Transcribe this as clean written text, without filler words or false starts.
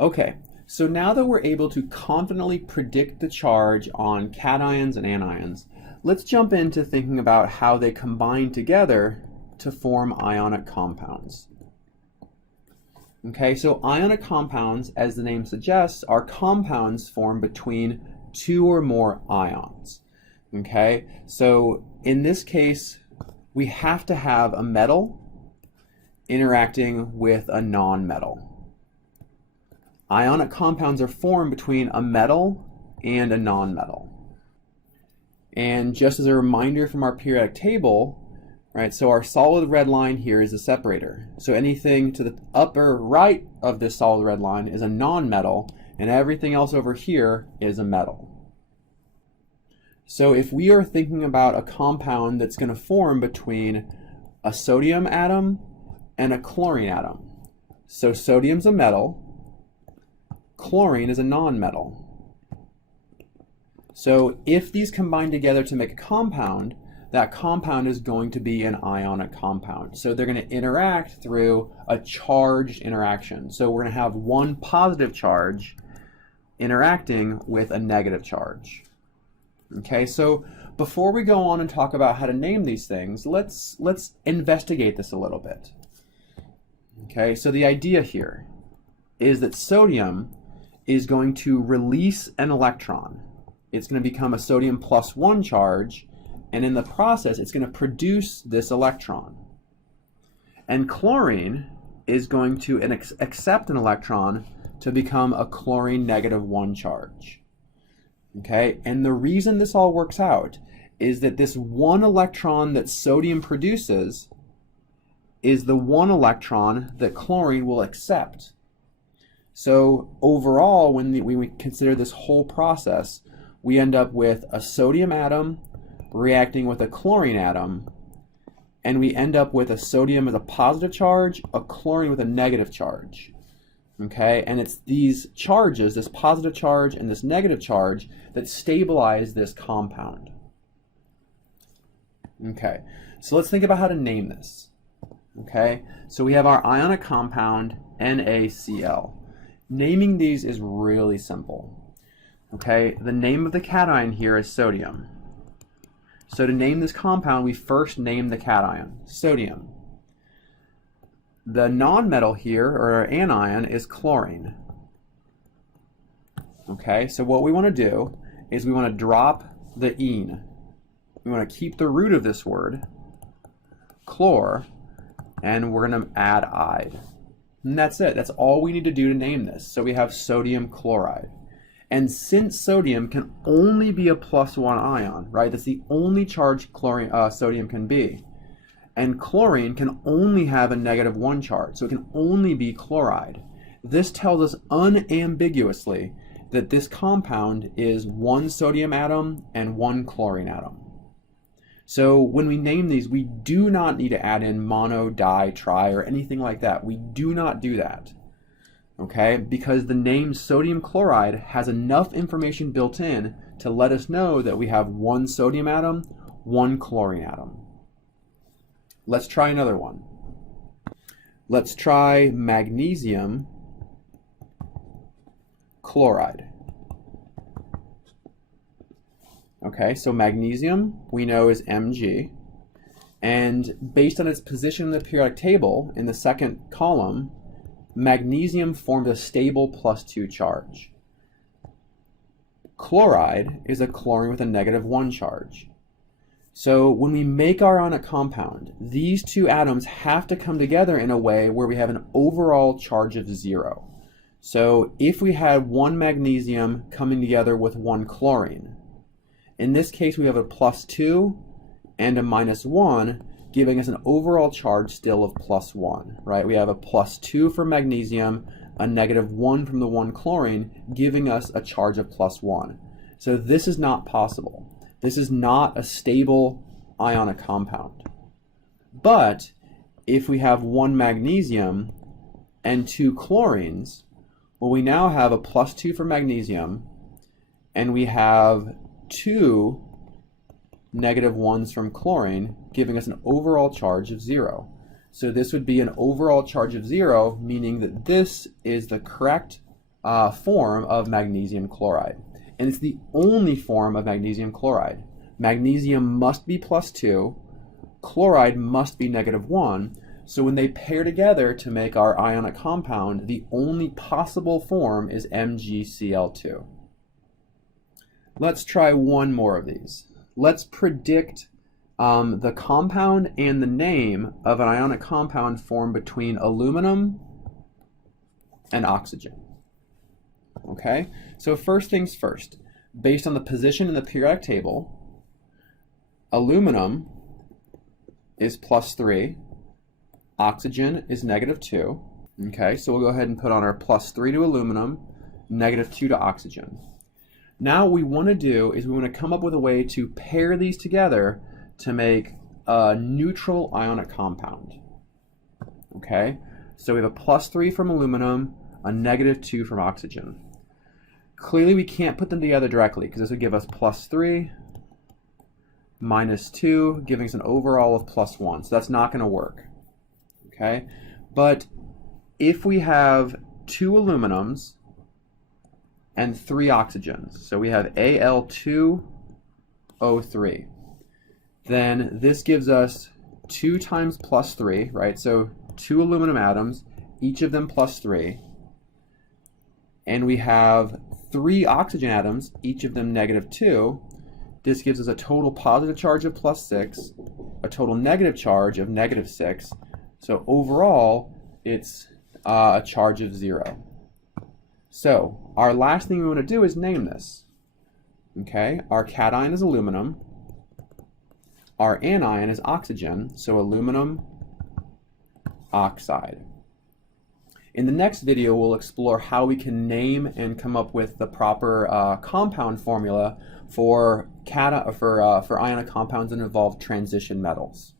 Okay, so now that we're able to confidently predict the charge on cations and anions, let's jump into thinking about how they combine together to form ionic compounds. Okay, so ionic compounds, as the name suggests, are compounds formed between two or more ions. Okay, so in this case, we have to have a metal interacting with a non-metal. Ionic compounds are formed between a metal and a non-metal. And just as a reminder from our periodic table, right, so our solid red line here is a separator. So anything to the upper right of this solid red line is a non-metal, and everything else over here is a metal. So if we are thinking about a compound that's going to form between a sodium atom and a chlorine atom. So sodium's a metal, chlorine is a non-metal. So if these combine together to make a compound, that compound is going to be an ionic compound. So they're going to interact through a charged interaction. So we're going to have one positive charge interacting with a negative charge. Okay, so before we go on and talk about how to name these things, let's investigate this a little bit. Okay, so the idea here is that sodium is going to release an electron. It's going to become a sodium +1 charge, and in the process, it's going to produce this electron. And chlorine is going to accept an electron to become a chlorine -1 charge. Okay, and the reason this all works out is that this one electron that sodium produces is the one electron that chlorine will accept. So overall, when we consider this whole process, we end up with a sodium atom reacting with a chlorine atom, and we end up with a sodium with a positive charge, a chlorine with a negative charge. Okay, and it's these charges, this positive charge and this negative charge, that stabilize this compound. Okay, so let's think about how to name this. Okay, so we have our ionic compound NaCl. Naming these is really simple. Okay, the name of the cation here is sodium. So to name this compound, we first name the cation, sodium. The nonmetal here, or anion, is chlorine. Okay, so what we want to do is we want to drop the ene. We want to keep the root of this word, chlor, and we're going to add ide. And that's it. That's all we need to do to name this. So we have sodium chloride. And since sodium can only be a +1 ion, right? That's the only charge sodium can be. And chlorine can only have a -1 charge, so it can only be chloride. This tells us unambiguously that this compound is one sodium atom and one chlorine atom. So when we name these, we do not need to add in mono, di, tri, or anything like that. We do not do that, okay? Because the name sodium chloride has enough information built in to let us know that we have one sodium atom, one chlorine atom. Let's try another one. Let's try magnesium chloride. Okay, so magnesium we know is Mg, and based on its position in the periodic table in the second column, magnesium forms a stable +2 charge. Chloride is a chlorine with a -1 charge. So when we make our ionic compound, these two atoms have to come together in a way where we have an overall charge of 0. So if we had one magnesium coming together with one chlorine, in this case we have a +2 and a -1, giving us an overall charge still of +1, right? We have a +2 for magnesium, a -1 from the one chlorine, giving us a charge of +1. So this is not possible. This is not a stable ionic compound. But if we have one magnesium and two chlorines, well, we now have a +2 for magnesium, and we have two -1s from chlorine, giving us an overall charge of 0. So this would be an overall charge of 0, meaning that this is the correct form of magnesium chloride. And it's the only form of magnesium chloride. Magnesium must be +2, chloride must be -1. So when they pair together to make our ionic compound, the only possible form is MgCl2. Let's try one more of these. Let's predict the compound and the name of an ionic compound formed between aluminum and oxygen. Okay, so first things first, based on the position in the periodic table, aluminum is +3, oxygen is -2. Okay, so we'll go ahead and put on our +3 to aluminum, -2 to oxygen. Now what we want to do is we want to come up with a way to pair these together to make a neutral ionic compound. Okay, so we have a +3 from aluminum, a -2 from oxygen. Clearly we can't put them together directly because this would give us +3 -2, giving us an overall of +1. So that's not going to work. Okay, but if we have 2 aluminums and 3 oxygens, so we have Al2O3, then this gives us 2 times +3, right? So 2 aluminum atoms, each of them +3, and we have 3 oxygen atoms, each of them -2. This gives us a total positive charge of +6, a total negative charge of -6. So overall, it's a charge of 0. So our last thing we want to do is name this. Okay, our cation is aluminum, our anion is oxygen, so aluminum oxide. In the next video, we'll explore how we can name and come up with the proper compound formula for ionic compounds that involve transition metals.